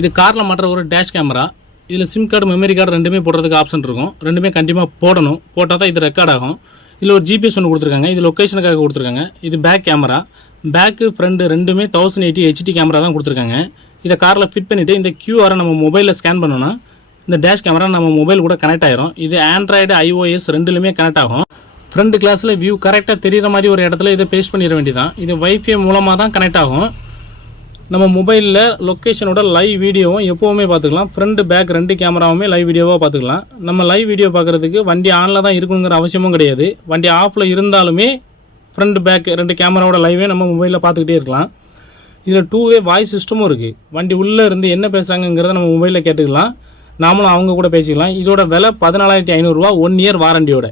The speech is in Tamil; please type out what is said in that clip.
இது காரில் மாட்டுற ஒரு டேஷ் கேமரா. இதில் சிம் கார்டு மெமரி கார்டு ரெண்டுமே போடுறதுக்கு ஆப்ஷன் இருக்கும். ரெண்டுமே கண்டிப்பாக போடணும். போட்டால் தான் இது ரெக்கார்ட் ஆகும். இதில் ஒரு ஜிபிஎஸ் ஒன்று கொடுத்துருக்காங்க. இது லொக்கேஷனுக்காக கொடுத்துருக்காங்க. இது பேக் கேமரா. பேக்கு ஃப்ரண்ட் ரெண்டுமே 1080 ஹெச்டி கேமரா தான் கொடுத்துருக்காங்க. இதை காரில் ஃபிட் பண்ணிவிட்டு இந்த QR நம்ம மொபைலில் ஸ்கேன் பண்ணோன்னா இந்த டேஷ் கேமரா நம்ம மொபைல் கூட கனெக்ட் ஆகிரும். இது ஆண்ட்ராய்டு iOS ரெண்டுலையுமே கனெக்ட் ஆகும். ஃப்ரண்ட் கிளாஸில் வியூ கரெக்டாக தெரிகிற மாதிரி ஒரு இடத்துல இதை பேஸ்ட் பண்ணிட வேண்டியதான். இது வைஃபை மூலமாக தான் கனெக்ட் ஆகும். நம்ம மொபைலில் லொக்கேஷனோட லைவ் வீடியோவும் எப்போவுமே பார்த்துக்கலாம். ஃப்ரண்ட் பேக் ரெண்டு கேமராவுமே லைவ் வீடியோவாக பார்த்துக்கலாம். நம்ம லைவ் வீடியோ பார்க்குறதுக்கு வண்டி ஆனில் தான் இருக்குங்கிற அவசியமும் கிடையாது. வண்டி ஆஃபில் இருந்தாலுமே ஃப்ரண்ட் பேக் ரெண்டு கேமராவோட லைவே நம்ம மொபைலில் பார்த்துக்கிட்டே இருக்கலாம். இதில் 2-வே வாய்ஸ் சிஸ்டமும் இருக்குது. வண்டி உள்ளே இருந்து என்ன பேசுகிறாங்கிறத நம்ம மொபைலில் கேட்டுக்கலாம். நாமளும் அவங்க கூட பேசிக்கலாம். இதோட விலை 14,500 ரூபா, 1 இயர் வாரண்டியோட.